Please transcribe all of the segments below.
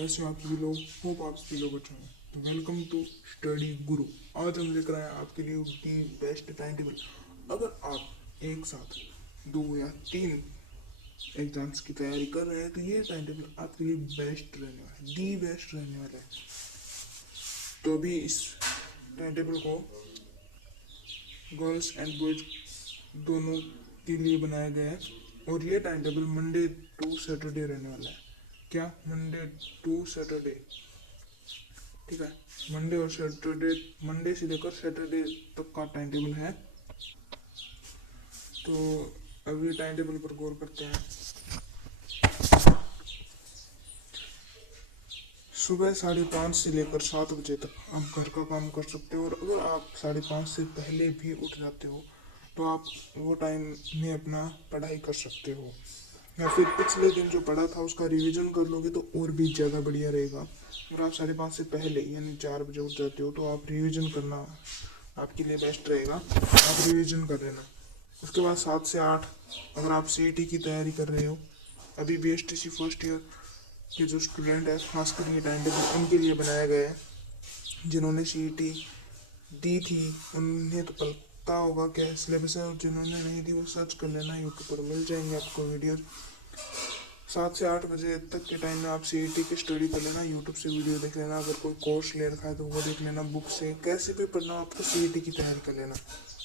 कैसे हो आप सभी लोग। होप आप सभी लोग अच्छे हैं। तो वेलकम टू स्टडी गुरु। आज हम लेकर आए आपके लिए दी बेस्ट टाइम टेबल। अगर आप एक साथ 2 या 3 एग्जाम्स की तैयारी कर रहे हैं तो ये टाइम टेबल आपके लिए बेस्ट रहने वाला है, दी बेस्ट रहने वाला है। तो अभी इस टाइम टेबल को गर्ल्स एंड बॉयज दोनों के लिए बनाया गया है और ये time table Monday to Saturday रहने वाला है। क्या? मंडे टू सैटरडे, ठीक है। मंडे और सैटरडे, मंडे से लेकर सैटरडे तक का टाइम टेबल है। तो अभी टाइम टेबल पर गौर करते हैं। सुबह 5:30 से लेकर 7 बजे तक आप घर का काम कर सकते हो और अगर आप 5:30 से पहले भी उठ जाते हो तो आप वो टाइम में अपना पढ़ाई कर सकते हो, या फिर पिछले दिन जो पढ़ा था उसका रिवीजन कर लोगे तो और भी ज़्यादा बढ़िया रहेगा। अगर आप 5:30 से पहले यानी 4 बजे उठ जाते हो तो आप रिवीजन करना आपके लिए बेस्ट रहेगा, आप रिवीजन कर लेना। उसके बाद 7 से 8 अगर आप सीईटी की तैयारी कर रहे हो, अभी बीएसटीसी फर्स्ट ईयर के जो स्टूडेंट है खासकर ये टाइम टेबल उनके लिए बनाया गया है। जिन्होंने सीईटी दी थी उन्हें तो पता होगा क्या सिलेबस है, और जिन्होंने नहीं दी वो सर्च कर लेना, यूट्यूब पर मिल जाएंगे आपको वीडियो। 7 से 8 बजे तक के टाइम में आप सीईटी की स्टडी कर लेना, यूट्यूब से वीडियो देख लेना, अगर कोई कोर्स ले रखा है तो वो देख लेना, बुक से कैसे भी पढ़ना आपको सीईटी की तैयारी कर लेना।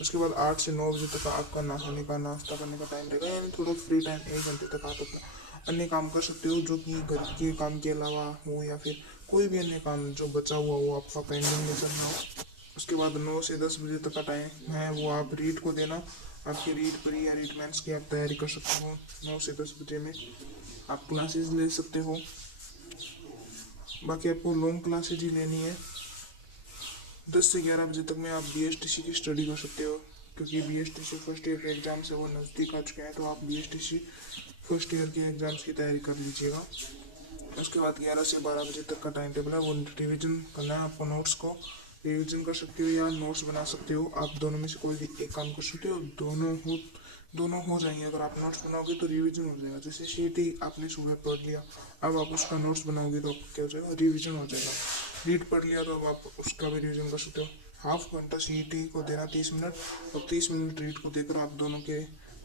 उसके बाद 8 से 9 बजे तक आपका नहाने का नाश्ता करने का टाइम रहेगा, यानी थोड़ा फ्री टाइम 1 घंटे तक आप अपना अन्य काम कर सकते हो जो कि घर के काम के अलावा हो या फिर कोई भी अन्य काम जो बचा हुआ हो आपका पेंडिंग में चल रहा हो। उसके बाद 9 से 10 बजे तक का टाइम है वो आप रीड को देना। आपकी रीड प्री या रीड मेंस की आप तैयारी कर सकते हो। 9 से 10 बजे में आप क्लासेस ले सकते हो, बाकी आपको लॉन्ग क्लासेज ही लेनी है। 10 से 11 बजे तक में आप बीएसटीसी की स्टडी कर सकते हो, क्योंकि बीएसटीसी फर्स्ट ईयर के एग्ज़ाम से वो नज़दीक आ चुके हैं, तो आप बीएसटीसी फर्स्ट ईयर के एग्ज़ाम्स की तैयारी कर लीजिएगा। उसके बाद 11 से 12 बजे तक का टाइम टेबल है, वो रिवीजन करना है आपको। नोट्स को रिवीजन कर सकते हो या नोट्स बना सकते हो, आप दोनों में से कोई भी एक काम कर सकते हो। दोनों हो जाएंगे। अगर आप नोट्स बनाओगे तो रिवीजन हो जाएगा। जैसे सीईटी आपने सुबह पढ़ लिया, अब आप उसका नोट्स बनाओगे तो आपका क्या हो जाएगा, रिवीजन हो जाएगा। रीड पढ़ लिया तो अब आप उसका भी रिवीजन कर सकते हो। हाफ घंटा सीईटी को देना 30 मिनट और 30 मिनट रीड को देकर आप दोनों के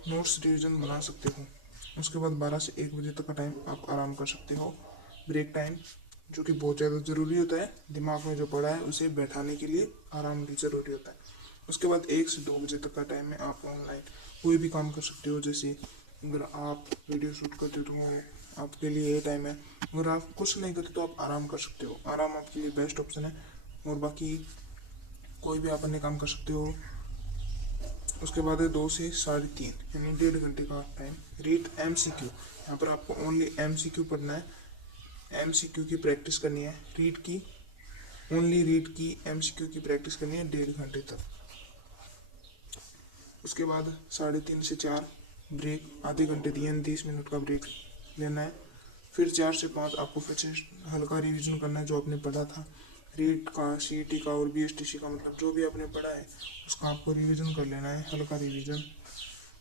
नोट्स रिवीजन बना सकते हो। उसके बाद 12 से 1 बजे तक का टाइम आप आराम कर सकते हो, ब्रेक टाइम, जो कि बहुत ज़्यादा ज़रूरी होता है। दिमाग में जो पड़ा है उसे बैठाने के लिए आराम भी ज़रूरी होता है। उसके बाद 1 से 2 बजे तक का टाइम में आप ऑनलाइन कोई भी काम कर सकते हो। जैसे अगर आप वीडियो शूट करते हो तो आपके लिए ये टाइम है। अगर आप कुछ नहीं करते तो आप आराम कर सकते हो, आराम आपके लिए बेस्ट ऑप्शन है। और बाकी कोई भी आप अन्य काम कर सकते हो। उसके बाद है 2 से 3:30 यानी 1.5 घंटे का टाइम रीड एमसीक्यू। यहाँ पर आपको ओनली एमसीक्यू पढ़ना है, एमसीक्यू की प्रैक्टिस करनी है। रीड की ओनली रीड की एमसीक्यू की प्रैक्टिस करनी है 1.5 घंटे तक। उसके बाद 3:30 से 4 ब्रेक, आधे घंटे दिए 30 मिनट का ब्रेक लेना है। फिर 4 से 5 आपको फिर से हल्का रिवीजन करना है जो आपने पढ़ा था, रीड का, सीईटी का और बीएसटीसी का, मतलब जो भी आपने पढ़ा है उसका आपको रिवीजन कर लेना है, हल्का रिवीजन।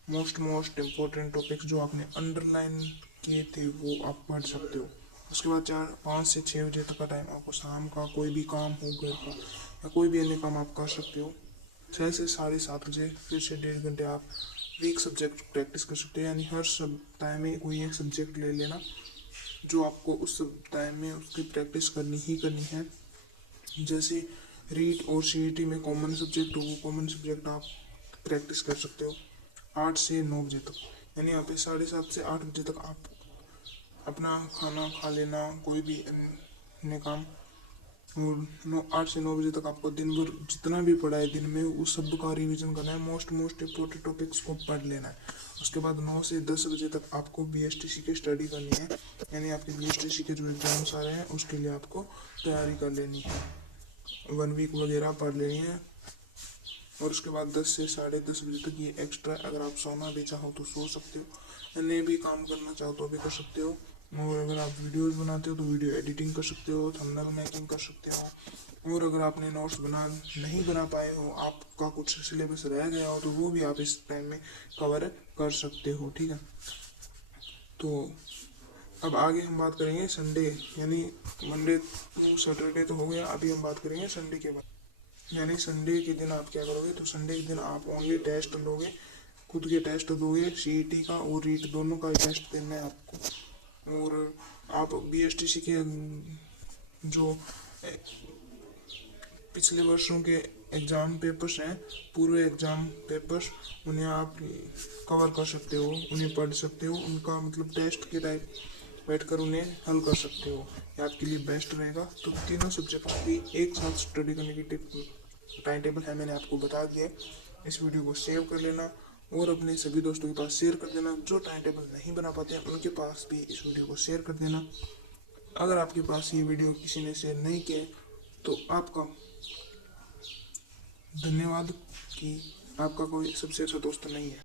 मोस्ट इम्पोर्टेंट टॉपिक्स जो आपने अंडरलाइन किए थे वो आप पढ़ सकते हो। उसके बाद 5 से 6 बजे तक का टाइम आपको शाम का कोई भी काम हो घर का या कोई भी अन्य काम आप कर सकते हो। 6 से 7:30 बजे फिर से 1.5 घंटे आप वीक सब्जेक्ट प्रैक्टिस कर सकते हो, यानी हर सप्ताह में कोई एक सब्जेक्ट ले लेना जो आपको उस सप्ताह में उसकी प्रैक्टिस करनी ही करनी है। जैसे रीड और सीईटी में कॉमन सब्जेक्ट हो, वो कॉमन सब्जेक्ट आप प्रैक्टिस कर सकते हो 8 से 9 बजे तक। यानी यहाँ पे 7:30 से 8 बजे तक आप अपना खाना खा लेना, कोई भी अन्य काम, और 8 से 9 बजे तक आपको दिन भर जितना भी पढ़ा है दिन में उस सब का रिवीजन करना है, मोस्ट इम्पोर्टेंट टॉपिक्स को पढ़ लेना है। उसके बाद 9 से 10 बजे तक आपको बीएसटीसी की स्टडी करनी है, यानी आपके बीएसटीसी के जो एग्जाम्स आ रहे हैं उसके लिए आपको तैयारी कर लेनी है, 1 वीक वगैरह पढ़ लेनी है। और उसके बाद 10 से 10:30 बजे तक ये एक्स्ट्रा, अगर आप सोना भी चाहो तो सो सकते हो, अन्य भी काम करना चाहो तो भी कर सकते हो। और अगर आप वीडियोस बनाते हो तो वीडियो एडिटिंग कर सकते हो, थंबनेल मेकिंग कर सकते हो। और अगर आपने नोट्स नहीं बना पाए हो, आपका कुछ सिलेबस रह गया हो, तो वो भी आप इस टाइम में कवर कर सकते हो, ठीक है। तो अब आगे हम बात करेंगे संडे यानी मंडे टू सैटरडे तो हो गया, अभी हम बात करेंगे संडे के बाद। यानी संडे के दिन आप क्या करोगे, तो संडे के दिन आप ओनली टेस्ट दोगे, खुद के टेस्ट दोगे, सीईटी का और रीट दोनों का टेस्ट देना है आपको। और आप बीएसटीसी के जो पिछले वर्षों के एग्ज़ाम पेपर्स हैं, पूर्व एग्ज़ाम पेपर्स, उन्हें आप कवर कर सकते हो, उन्हें पढ़ सकते हो, उनका मतलब टेस्ट के टाइप बैठकर उन्हें हल कर सकते हो, ये आपके लिए बेस्ट रहेगा। तो तीनों सब्जेक्ट की एक साथ स्टडी करने की टाइम टेबल है, मैंने आपको बता दिया है। इस वीडियो को सेव कर लेना और अपने सभी दोस्तों के पास शेयर कर देना। जो टाइम टेबल नहीं बना पाते हैं उनके पास भी इस वीडियो को शेयर कर देना। अगर आपके पास ये वीडियो किसी ने शेयर नहीं किया तो आपका धन्यवाद कि आपका कोई सबसे अच्छा दोस्त नहीं है।